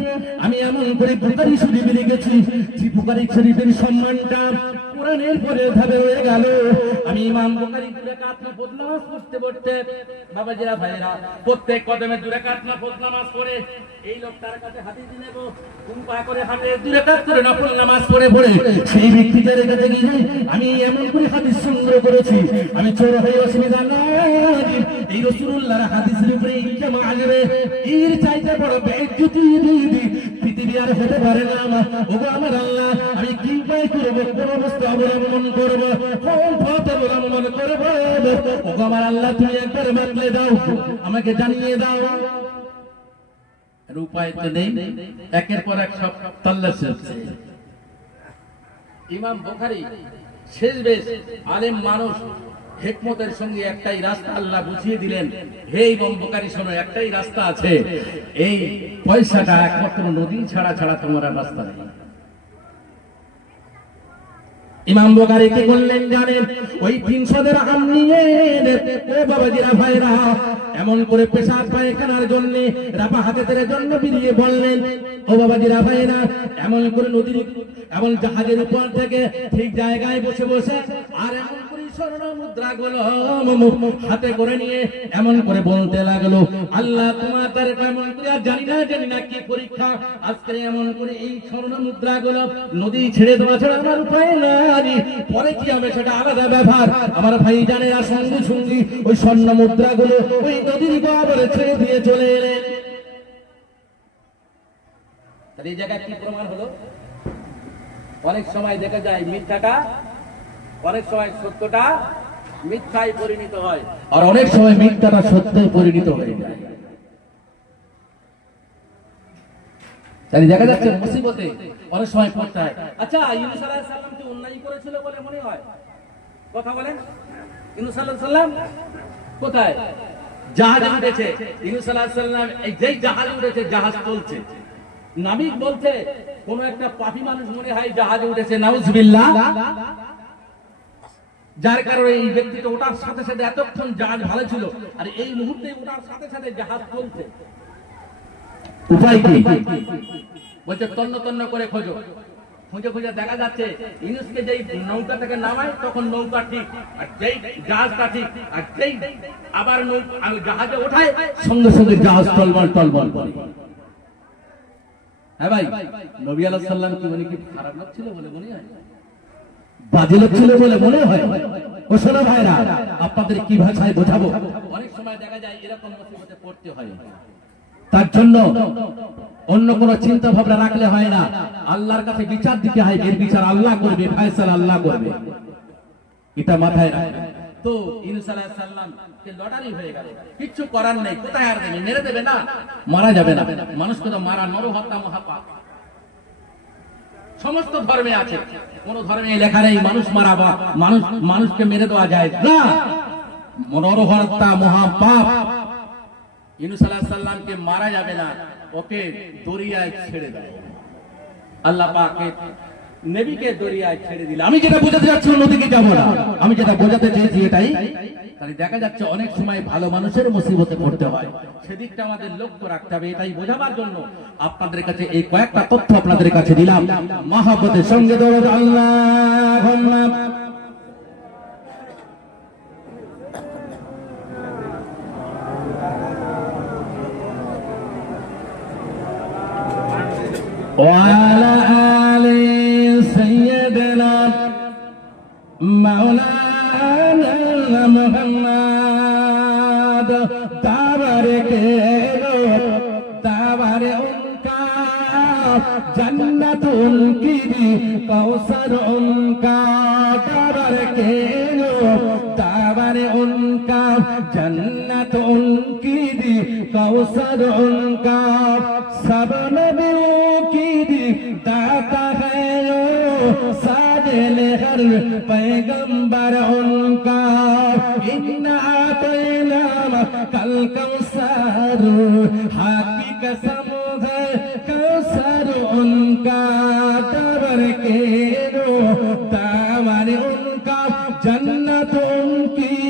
আমি এমন করে বুখারী শরীফে লিখেছি, যে বুখারী শরীফের সম্মানটা কোরআনের পরে ধাবে হয়ে গেল। আমি ইমাম বুখারী দুই রাকাত নফল নামাজ পড়তে পড়তে, বাবাজিরা ভাইরা, প্রত্যেক কদমে দুই রাকাত নফল নামাজ পড়ে এই লোকটার কাছে হাদিস নেব, কুম্পা করে হাতে দুই রাকাত করে নফল নামাজ পড়ে পড়ে সেই ব্যক্তিটার কাছে গিয়ে আমি এমন করে হাদিস সংগ্রহ করেছি, আমি চোর হয়ে অসুবিধা নাই, এই রাসূলুল্লাহর হাদিসের উপরে ইজমা আসবে, এর চাইতে বড় বেইজ্জতি পৃথিবী আর হতে পারে না। ওগো আমার আল্লাহ, আমি কি উপায় করব, কোন অবস্থা অবলম্বন করব, কোন পথ অবলম্বন করব, ওগো আমার আল্লাহ তুমি একবার বাতলে দাও, আমাকে জানিয়ে দাও। এর উপায় তো নেই, একের পর এক সব তাল্লাশ হচ্ছে। ইমাম বুখারী শেষ বেশ আলেম মানুষ, হিকমতের সঙ্গে একটাই রাস্তা আল্লাহ বুঝিয়ে দিলেন, হে ইমাম বুখারী শোনো, একটাই রাস্তা আছে, এই পয়সাটা একমাত্র নদী ছাড়া ছাড়া তোমার রাস্তা নেই। ইমাম বুখারী কি করলেন জানেন? ওই 300 দিরহাম নিয়ে ও বাবাজিরা ভাইরা এমন করে পেশাব পায়খানার জন্য রাপা হাতের জন্য বেরিয়ে বললেন, ও বাবাজিরা ভাইরা, এমন করে নদীর এমন জাহাজের উপর থেকে ঠিক জায়গায় বসে বসে আর এমন করে স্বর্ণ মুদ্রাগুলো হাতে করে নিয়ে এমন করে বলতে লাগলো, আল্লাহ তোমার তরফে এমন করে, আর জানি না কি পরীক্ষা, আজকে এমন করে এই স্বর্ণ মুদ্রাগুলো নদী ছেড়ে দেওয়া ছাড়া আমার উপায় নাই, পরে কি হবে সেটা আলাদা ব্যাপার। আমার ভাই জানেরা সঙ্গে সঙ্গে ওই স্বর্ণ মুদ্রাগুলো ওই নদীর গহ্বরে ছেড়ে দিয়ে চলে এলেন। তাহলে এই জায়গায় কি প্রমাণ হলো? অনেক সময় দেখা যায় মিথ্যাটা, অনেক সময় সত্যটা মিথ্যায় পরিণত হয়, আর অনেক সময় মিথ্যাটা সত্যে পরিণত হয়ে যায়। তাই দেখা যাচ্ছে মুসিবতে অনেক সময় পড়তে হয়। আচ্ছা, ইউনূস আলাইহিস সালাম কি অন্যায় করেছিল বলে মনে হয়? কথা বলেন। ইউনূস আলাইহিস সালাম কোথায়? জাহাজে উঠেছে। ইউনূস আলাইহিস সালাম এই যেই জাহাজে উঠেছে, জাহাজ চলছে, নাবিক বলছে কোন একটা পাপী মানুষ মনে হয় জাহাজে উঠেছে, নাউজুবিল্লাহ, যার কারণে এই ব্যক্তিটা ওটার সাথে সাথে এতক্ষণ জাহাজ ভালো ছিল, আর এই মুহূর্তে ওটার সাথে সাথে জাহাজ চলছে, উপায় কি? বলছে তন্ন তন্ন করে খোঁজো, খুঁজে খুঁজে দেখা যাচ্ছে ইউনূসকে যেই নৌকা থেকে নামায় তখন নৌকা ঠিক, আর যেই জাহাজটা ঠিক, আর যেই আবার জাহাজে ওঠায় সঙ্গে সঙ্গে জাহাজ টলমল টলমল করে। হ্যাঁ ভাই, নবী আলাইহিস সালাম কি মানে কি খারাপ লোক ছিল বলে মনে হয়? বাজে লোক ছিল বলে মনে হয়? ও শোনো ভাইরা, আপনাদের কি ভাষায় বোঝাবো? অনেক সময় দেখা যায় এরকম মুসিবতে পড়তে হয়, তার জন্য অন্য কোন চিন্তা ভাবনা রাখলে হয় না, আল্লাহর কাছে বিচার দিতে হয়, এর বিচার আল্লাহ করবে, ফয়সালা আল্লাহ করবে, এটা মাথায় রাখবে। তো ইউনূস আলাইহিস সালাম কে লটারি হয়ে গেল, কিচ্ছু করার নেই, কোথায় আর দেবে? মেরে দেবে না, মারা যাবে না, মানুষকে তো মারা নরহত্যা মহাপাপ, সমস্ত ধর্মে আছে, কোন ধর্মে লেখা নেই মানুষ মারা বা মানুষকে মেরে দেওয়া যায় না, নরহত্যা মহাপাপ। ইউনূস আলাইহিস সালামকে মারা যাবে না, ওকে দরিয়ায় ছেড়ে দাও, আল্লাহ পাকের নবীকে দরিয়ায় ছেড়ে দিল। আমি যেটা বোঝাতে যাচ্ছি নদীকে যাব না, আমি যেটা বোঝাতে চেয়েছি এটাই। তাই দেখা যাচ্ছে অনেক সময় ভালো মানুষের মুসিবতে পড়তে হয়, সেদিকটা আমাদের লক্ষ্য রাখতে হবে। এটাই বোঝাবার জন্য আপনাদের কাছে এই কয়েকটা তথ্য আপনাদের কাছে দিলাম। মহব্বতের সঙ্গে দরুদ আল্লাহুম্মা وعلى آل سيدنا مولانا محمد تبارك उनका जन्नत उनकी कौसर उनका तबरक उनका जन्नत उनकी कौसर उनका सब नबियों की दाता है सादिल हर पैगंबर उनका इन्ना आतैना कल कौसर हाकी कसम है कौसर उनका तबरक तावर उनका जन्नत उनकी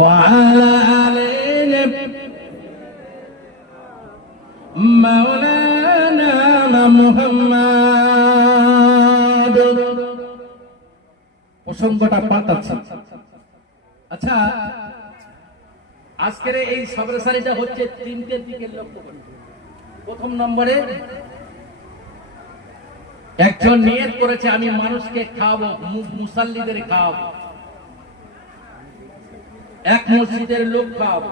وعلى آل مولانا محمد প্রসঙ্গটা পাল্টাচ্ছি। আচ্ছা, আজকের এই সবরেসারিটা হচ্ছে তিনটে দিকের লক্ষ্য করে। প্রথম নম্বরে একজন নিয়ত করেছে আমি মানুষকে খাওয়াবো, মুসাল্লিদের খাওয়াবো, এক মসজিদের লোক খাওয়াবো।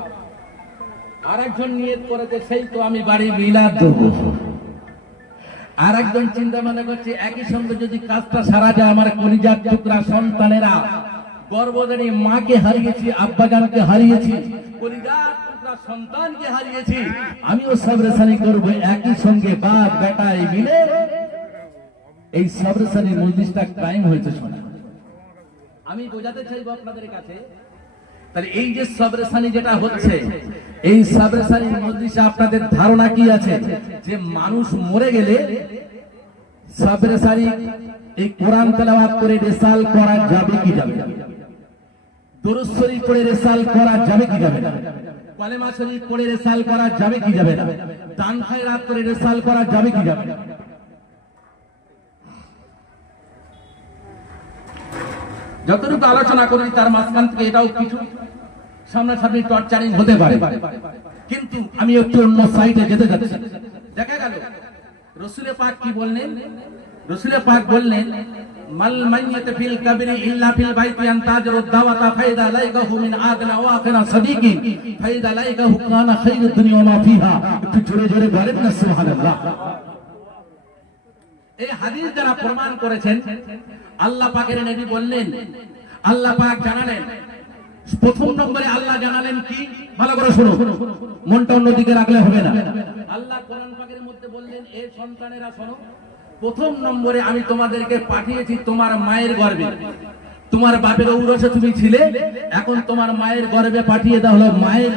আর একজন নিয়ত করেছে সেই তো আমি বাড়ি মিলাদ দেবো। আর একজন চিন্তা ভাবনা করছে একই সঙ্গে যদি কাজটা সারা যায়, আমার কলিজার টুকরা সন্তানেরা, গর্ভধারী মাকে হারিয়েছি, আব্বাজানকে হারিয়েছি, কলিজার টুকরা সন্তানকে হারিয়েছি, আমিও সবরেসানি করব একই সঙ্গে বাপ বেটায় মিলে। এই সবরেসানির মজলিসটা কায়েম হয়েছে। শোনা, আমি বোঝাতে চাইব আপনাদের কাছে, তাহলে এই যে সবরেসানি যেটা হচ্ছে, এই সবরেসানির মজলিসে আপনাদের ধারণা কি আছে যে মানুষ মরে গেলে সবরেসানি এই কোরআন তেলাওয়াত করে রেসাল করা যাবে কি যাবে না? দুরূদ শরীফ পড়ে রেসাল করা যাবে কি যাবে না? কালেমা শরীফ পড়ে রেসাল করা যাবে কি যাবে না? দান খায়রাত করে রেসাল করা যাবে কি যাবে না? যতটুকু আলোচনা করি তার মাঝখান থেকে এটাও কিছু সামনাসামনি টর্চারিং হতে পারে, কিন্তু আমি একটু অন্য সাইডে যেতে যাচ্ছি। দেখা গেল রাসূলে পাক কি বললেন? রাসূলে পাক বললেন মাল মাইয়াত ফিল কাবরি ইল্লা ফিল বাইতি আনতাজরু দাওয়াতা ফাইদা লাইকাহু মিন আদনা ওয়া আখিরা সাদিকি ফাইদা লাইকাহু কানা খায়রুদ দুনিয়া ওয়া মা ফিহা। একটু জোরে জোরে বলেন না সুবহানাল্লাহ। এই হাদিস যারা প্রমাণ করেছেন, আল্লাহ পাকের নবী বললেন, আল্লাহ পাক জানালেন, প্রথম নম্বরে আল্লাহ জানালেন কি? ভালো করে শুনো, মনটা অন্যদিকে রাখলে হবে না। আল্লাহ কোরআন পাকের মধ্যে বললেন, এই সন্তানেরা শোনো, প্রথম নম্বরে আমি তোমাদেরকে পাঠিয়েছি তোমার মায়ের গর্ভে। তোমার বাপের ঔরসে তুমি ছিলে, এখন তোমার মায়ের গর্ভে পাঠিয়ে দেওয়া হলো। মায়ের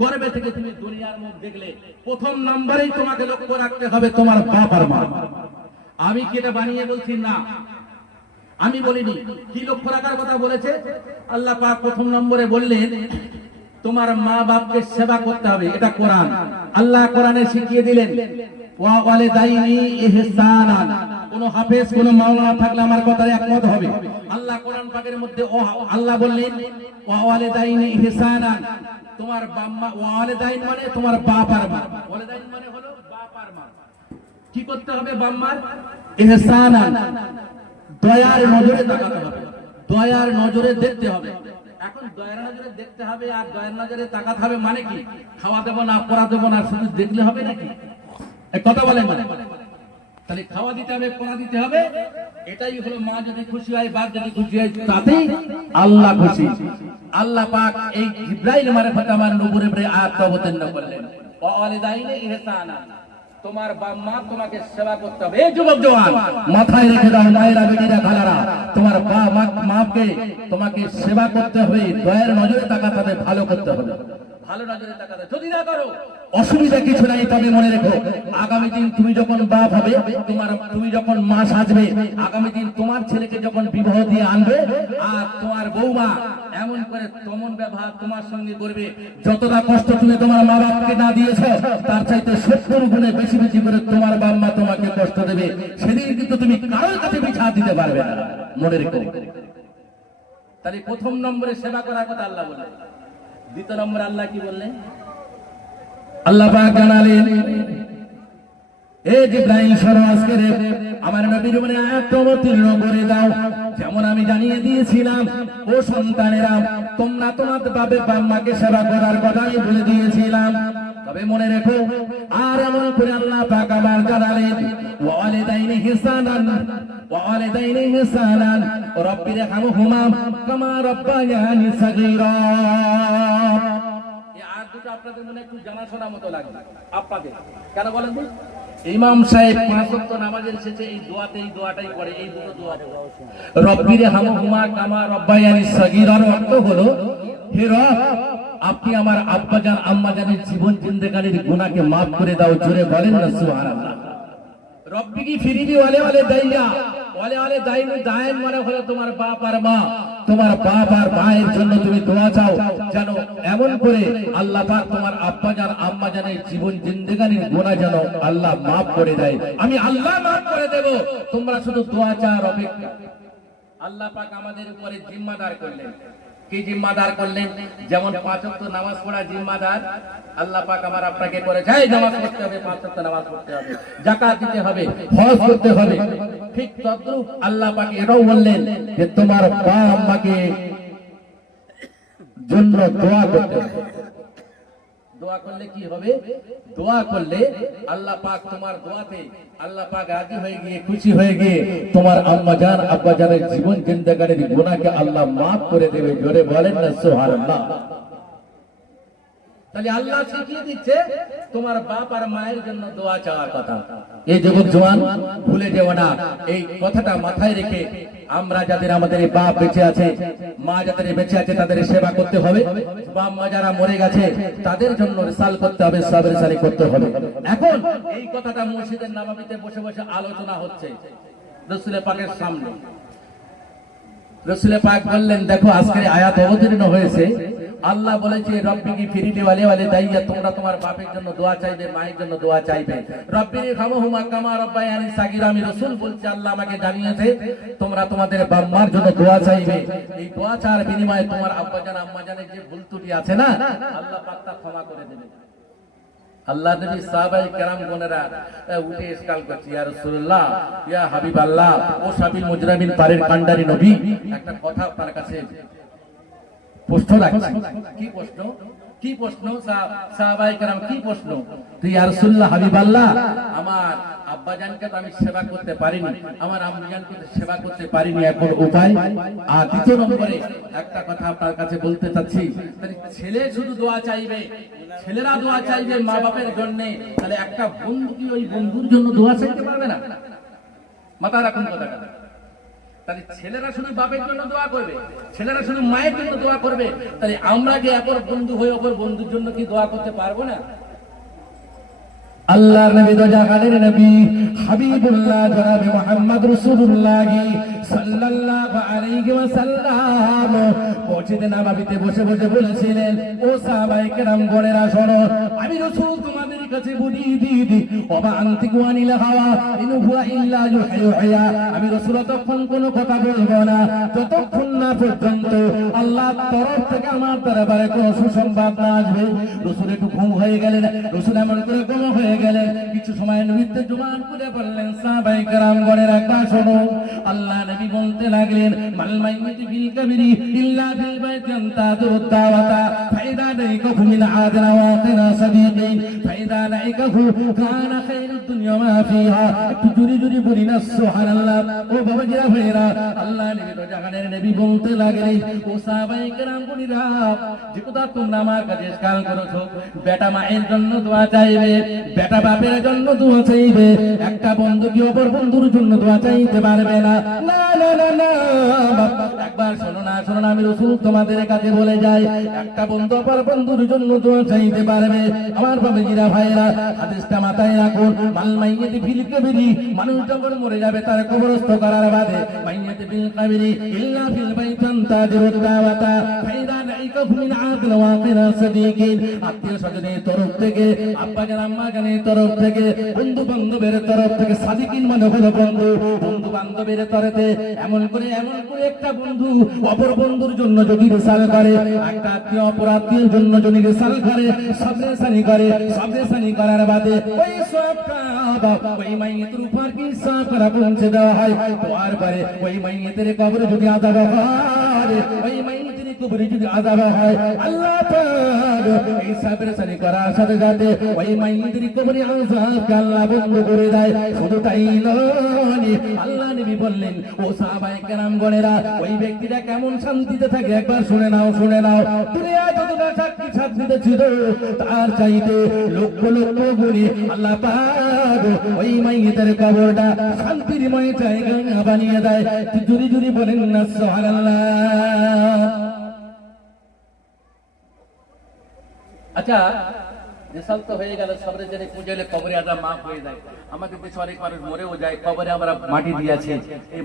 গর্ভে থেকে তুমি দুনিয়ার মুখ দেখলে, প্রথম নম্বরেই তোমাকে লক্ষ্য রাখতে হবে তোমার বাপ আর মা। আমি কি এটা বানিয়ে বলছি? না, আমি বলিনি। কি লক্ষ্য রাখার কথা বলেছে আল্লাহ পাক? প্রথম নম্বরে বললেন তোমার মা বাপকে সেবা করতে হবে। এটা কোরআন, আল্লাহ কোরআনে শিখিয়ে দিলেন ওয়া ওয়ালিদাইনি ইহসানান। কোন হাফেজ কোন মাওলানা থাকলে আমার কথায় একমত হবে। আল্লাহ কোরআন পাকের মধ্যে আল্লাহ বললেন ওয়া ওয়ালিদাইনি ইহসানান। তোমার বাম্মা, ওয়ালিদাইন মানে তোমার বাপ আর মা, ওয়ালিদাইন মানে হলো বাপ আর মা। কি করতে হবে বাম্মার? ইহসানান, দয়ার নজরে তাকাতে হবে, দয়ার নজরে দেখতে হবে। এখন দয়ার নজরে দেখতে হবে আর দয়ার নজরে তাকাতে হবে মানে কি? খাওয়া দেবো না, পড়া দেবো না, শুধু দেখলে হবে নাকি? কথা বলেন মানে? তাহলে খাওয়া দিতে হবে, পড়া দিতে হবে। এটাই হলো মা যদি খুশি হয়, বাপ যদি খুশি হয়, তাতেই আল্লাহ খুশি। আল্লাহ পাক এই জিবরাইল মারফতে আমার নূরের উপরে আয়াত অবতীর্ণ করলেন, ওয়া ওয়ালিদাইনি ইহসানা। তোমার বাপ মা তোমাকে সেবা করতে হবে। এই যুবক জওয়ান মাথায় রেখে দাও, মায়েরা বেটিরা খালারা, তোমার বাপ মাকে তোমাকে সেবা করতে হবে, দয়ার নজরে তাকাতে হবে, ভালো করতে হবে, ভালো নজরে তাকাতে। যদি না করো অসুবিধা কিছু নাই, তবে মনে রেখো আগামী দিন তুমি যখন বাপ হবে, তুমি যখন মা সাজবে, আগামী দিন তোমার ছেলেকে যখন বিবাহ দিয়ে আনবে, আর তোমার বৌমা এমন করে তেমন ব্যবহার তোমার সঙ্গে করবে, যতটা কষ্ট তুমি তোমার মা বাপকে না দিয়েছো তার চাইতে 70 গুণে বেশি বেশি করে তোমার বাপ মা তোমাকে কষ্ট দেবে। সেদিন কিন্তু তুমি কারোর কাছে বিছা দিতে পারবে না, মনে রেখো। তাহলে প্রথম নম্বরে সেবা করার কথা আল্লাহ বললেন। দ্বিতীয় নম্বরে আল্লাহ কি বললেন? আল্লাহ পাক জানালেন, এই জিবরাইল শোনো, আজকে আমার নবীর উপরে আয়াত অবতীর্ণ করে দাও, যেমন আমি জানিয়ে দিয়েছিলাম ও সন্তানেরা তোমরা তোমাদের বাপের বাম্মাকে সেবা করার কথাই বলে দিয়েছিলাম। তবে মনে রেখো, আর এমন করে আল্লাহ পাক আবার জানালেন ওয়া ওয়ালিদাইনি ইহসানান, ওয়া ওয়ালিদাইনি ইহসানান রাব্বিরহামহুমা কামা রাব্বায়ানি সাগীরা। আপনাদের মনে একটু জানাশোনা মতো লাগে আপনাদের, কেন বলেন তো? ইমাম সাহেব 5 ওয়াক্ত নামাজের শেষে এই দোয়াটাই পড়ে, এই দুটো দোয়া, রব্বিরহামহুমা কামা রাব্বায়ানি সাগীরার অর্থ হলো, হে রব আপনি আমার আব্বাজান আম্মাজানের জীবন জিন্দেগানির গুনাহকে maaf করে দাও। জোরে বলেন না সুবহানাল্লাহ। রব্বি কি ফিরিবি ওয়ালে ওয়ালে দাইয়া, ওয়ালে ওয়ালে দাইন মানে হলো তোমার বাপ আর মা। তোমার বাপ আর মায়ের জন্য তুমি দোয়া চাও যেন এমন করে আল্লাহ পাক তোমার আব্বা জান আম্মা জানের জীবন জিন্দেগানির গুনাহ যেন আল্লাহ মাফ করে দেয়। আমি আল্লাহ মাফ করে দেব, তোমরা শুধু দোয়া চাওয়ার অপেক্ষা। আল্লাহ পাক আমাদের উপরে জিম্মাদার করলেন। কি জিম্মাদার করলেন? যেমন 5 ওয়াক্ত নামাজ পড়া জিম্মাদার আল্লাহ পাক আমার আপনাকে করেছে। এই নামাজ পড়তে হবে, 5 ওয়াক্ত নামাজ পড়তে হবে, যাকাত দিতে হবে, হজ করতে হবে। ঠিক তদ্রূপ আল্লাহ পাক এটাও বললেন যে তোমার বাবা আম্মাকে জন্য দোয়া করতে হবে। দোয়া করলে কি হবে? দোয়া করলে আল্লাহ পাক তোমার দোয়াতে আল্লাহ পাক রাজি হয়ে গিয়ে খুশি হয়ে গিয়ে তোমার আম্মা জান আব্বা জানের জীবন জিন্দেগানির গুনাহকে আল্লাহ মাফ করে দেবে। জোরে বলেন না সুবহানাল্লাহ। তাহলে আল্লাহ শিখিয়ে দিচ্ছে তোমার বাপ আর মায়ের জন্য দোয়া চাওয়ার কথা। এই যুবক জওয়ান ভুলে যেও না, এই কথাটা মাথায় রেখে আমরা যাদের আমাদের বাপ বেঁচে আছে, মা যাদের বেঁচে আছে তাদের সেবা করতে হবে। বাপ মা যারা মরে গেছে তাদের জন্য রিসাল করতে হবে, সাবর সালি করতে হবে। এখন এই কথাটা মসজিদের নববীতে বসে বসে আলোচনা হচ্ছে রাসূল পাকের সামনে। রাসূল পাক বললেন, দেখো আজকের আয়াত অবতীর্ণ হয়েছে। আল্লাহ বলেছে রব্বিকি ফিরিলি ওয়ালে দাইয়া, তোমরা তোমার বাপের জন্য দোয়া চাইবে, মায়ের জন্য দোয়া চাইবে। রব্বিনি খামহুমা কামা রব্বায়ানি সাগীরা, আমি রাসূল বলছি, আল্লাহ আমাকে জানিয়েছে তোমরা তোমাদের বাপ মার জন্য দোয়া চাইবে। এই দোয়া চাওয়ার বিনিময়ে তোমার আব্বা জান আম্মা জানের যে ভুল ত্রুটি আছে না, আল্লাহ পাক তা ক্ষমা করে দেবে। আল্লাহ নবী সাহাবায়ে কেরাম গণেরা উঠে ইসকাল করছে, ইয়া রাসূলুল্লাহ, ইয়া হাবিবাল্লাহ, ও সাবিল মুজরামিন পারের কান্ডারি নবী, একটা কথা আপনার কাছে প্রশ্ন রাখছি। কি প্রশ্ন? কি প্রশ্ন? সাহাবায়ে কেরাম কি প্রশ্ন? তুই ইয়া রাসূলুল্লাহ, হাবিবাল্লাহ, আমার আব্বা জানকে তো আমি সেবা করতে পারিনি, আমার আম্মা জানকে তো সেবা করতে পারিনি, এখন উপায়? আর দ্বিতীয় নম্বরে একটা কথা আপনার কাছে বলতে চাচ্ছি, ছেলে শুধু দোয়া চাইবে, ছেলেরা দোয়া চাইবে মা বাপের জন্য, তাহলে একটা বন্ধু কি ওই বন্ধুর জন্য দোয়া চাইতে পারবে না? মাথা রাখুন কথাটা। তাহলে ছেলেরা শুধু বাপের জন্য দোয়া করবে, ছেলেরা শুধু মায়ের জন্য দোয়া করবে, তাহলে আমরা যে অপর বন্ধু হয়ে অপর বন্ধুর জন্য কি দোয়া করতে পারবো না? আল্লাহর নবী তো জাহানের নবী হাবিবুল্লাহ জনাব মুহাম্মদ রাসূলুল্লাহ সাল্লাল্লাহু আলাইহি ওয়াসাল্লাম মসজিদে নববীতে বসে বসে বলেছিলেন, ও সাহাবায়ে কেরাম গণেরা শোনো, আমি রাসূল তোমাদের কাছে বলি দিদি ওয়া আনতিকু আনিল হাওয়া ইন হুয়া ইল্লা ইউহিয়া, আমি রাসূল তখন কোনো কথা বলবো না যতক্ষণ না পর্যন্ত আল্লাহর তরফ থেকে আমার দরবারে কোনো সুসংবাদ না আসবে। রাসূল একটু ঘুম হয়ে গেলেন, রাসূল এমন করে ঘুম হয়ে গেলেন, কিছু সময় নবীতে জবান করে বললেন, সাহাবায়ে কেরাম গণেরা কথা শোনো। আল্লাহ নবী বলতে লাগলেন, মাল মাইয়িতি ফিল কাবরি ইল্লা ফিল বাইতি আনতাদুদ দাওয়াতা ফাইদা লাইকাহু মিন আদনা ওয়াকিনা সাদিকিন ফাইদা লাইকাহু কানা খায়রুদ দুনিয়া মা ফিহা। একটু জোরে জোরে বলি না সুবহানাল্লাহ। ও বাবাজিরা ভাইরা, আল্লাহ নবী তো জাহানের নবী বলতে লাগলেন, ও সাহাবায়ে কেরাম গণেরা, যে কথা তোমরা আমার কাছে ইসকাল করেছো, বেটা মায়ের জন্য দোয়া চাইবে, বেটা বাপের জন্য দোয়া চাইবে, একটা বন্ধু কি অপর বন্ধুর জন্য দোয়া চাইতে পারবে না? না না না না, একবার শোনো না, শোনো না, আমি রাসূল তোমাদের কাছে বলে যাই, একটা বন্ধু অপর বন্ধুর জন্য দোয়া চাইতে পারবে। আমার বাবাজিরা ভাইরা, হাদিসটা মাথায় রাখুন, মাল মাইয়িতি ফিল কাবরি, মানুষ যখন মরে যাবে তার কবরস্থ করার বাদে, মাইয়িতি ফিল কাবরি ইল্লা ফিল বাইতি আনতাদুদ দাওয়াতা ফাইদা লাইকাহু মিন আদনা ওয়াকিনা সাদিকিন, আত্মীয় স্বজনের তরফ থেকে, আব্বা জান আম্মা জানের তরফ থেকে, বন্ধু বান্ধবের তরফ থেকে, সাদিকিন মানে হলো বন্ধু, বন্ধু বান্ধবের তরফে এমন করে একটা বন্ধু অপর বন্ধুর জন্য যদি রিসাল করে, একটা আত্মীয় অপর আত্মীয়ের জন্য যদি রিসাল করে, সাবরেসানি করার বাদে ওই সবটা ওই মাইয়িতের উপর কি সব করা পৌঁছে দেওয়া হয়। তোর পরে ওই মাইয়িতের কবরে যদি আযাব হয়, ওই মাইয়িতের কবরে যদি আযাব হয়, আল্লাহ পাক এই সাবরেসানি করার সাথে সাথে ওই মাইয়িতের কবরে আযাবকে আল্লাহ বন্ধ করে দেয়। শুধু তাই নয়, আল্লাহ নবী বললেন, ও সাহাবায়ে কেরাম গণেরা, ওই ব্যক্তিটা কেমন শান্তিতে থাকে একবার শুনে নাও, শুনে নাও। দুনিয়ায় যতটা সাক্ষী ছিল তার চাইতে লক্ষ লক্ষ গুণে আল্লাহ পাক ওই মাইয়িতের কবরটা শান্তিময় জায়গা বানিয়ে দেয়। জুরি জুরি বলেন না সুবহানাল্লাহ। আচ্ছা, রেসাল তো হয়ে গেল, সবরে জেনে পূজালে কবরে আযাব মাফ হয়ে যায়। আমাদের দেশে অনেক মানুষ মরেও যায়, কবরে আমরা মাটি দিয়েছি, এই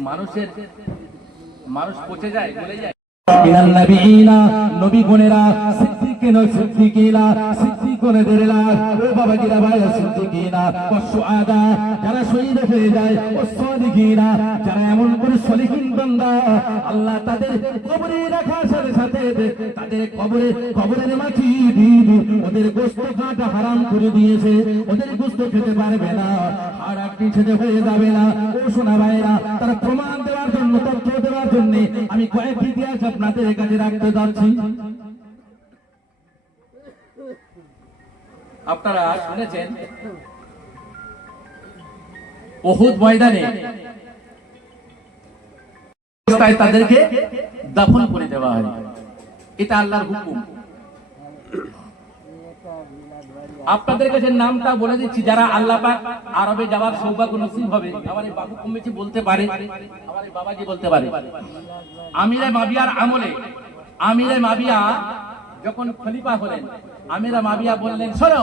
মানুষ পচে যায়, গলে যায়। মিনান নাবিয়িনা নবী গুনেরা সিদ্দিকিনা সিদ্দিকিনা সিদ্দিকুনদেরলা ও বাবা গিরা ভাই সিদ্দিকিনা ও শুহাদা যারা শহীদ হয়ে যায় ও সাদিকিনা যারা এমন করে সলিহিন বান্দা আল্লাহ তাদের কবরে রাখার সাথে সাথে তাদের কবরের মাটি দিয়ে ওদের গোশত খাওয়াটা হারাম করে দিয়েছে ওদের গোশত খেতে পারবে না আর আপনি ছেড়ে হয়ে যাবে না ও সোনা ভাইরা তারা প্রমাণ দেওয়ার জন্য তথ্য দেওয়ার জন্য আমি কয়েকটি ইতিহাস আপনাদের কাছে রাখতে যাচ্ছি। আপনারা শুনেছেন উহুদ ময়দানে তাদেরকে দাফন করে দেওয়া হয়, এটা আল্লাহর হুকুম। আপনাদের কাছে নামটা বলে দিচ্ছি, যারা আল্লাহ পাক আরবে যাওয়ার সৌভাগ্য নসিব হবে, আমার এই বাবু কমিটি বলতে পারে, আমার এই বাবাজি বলতে পারে। আমিরে মাবিয়ার আমলে আমিরে মাবিয়া যখন খলিফা হলেন, আমিরে মাবিয়া বললেন, শোনো,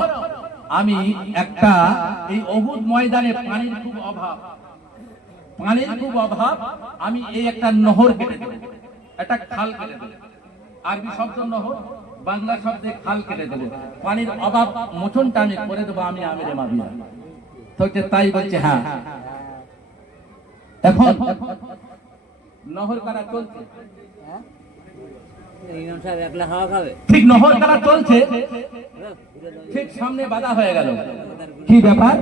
আমি একটা এই উহুদ ময়দানে পানির খুব অভাব, আমি এই একটা নহর কেটে দেব, একটা খাল কেটে দেব। আরবি শব্দ নহর, বাংলা শব্দে খাল কেটে দেবো, পানির অভাব মোচনটা আমি করে দেবো, আমি আমিরে মাবিয়া। তো তাই বলছে, হ্যাঁ। এখন নহর কারা চলছে, ঠিক নহর কারা চলছে, ঠিক সামনে বাধা হয়ে গেল। কি ব্যাপার?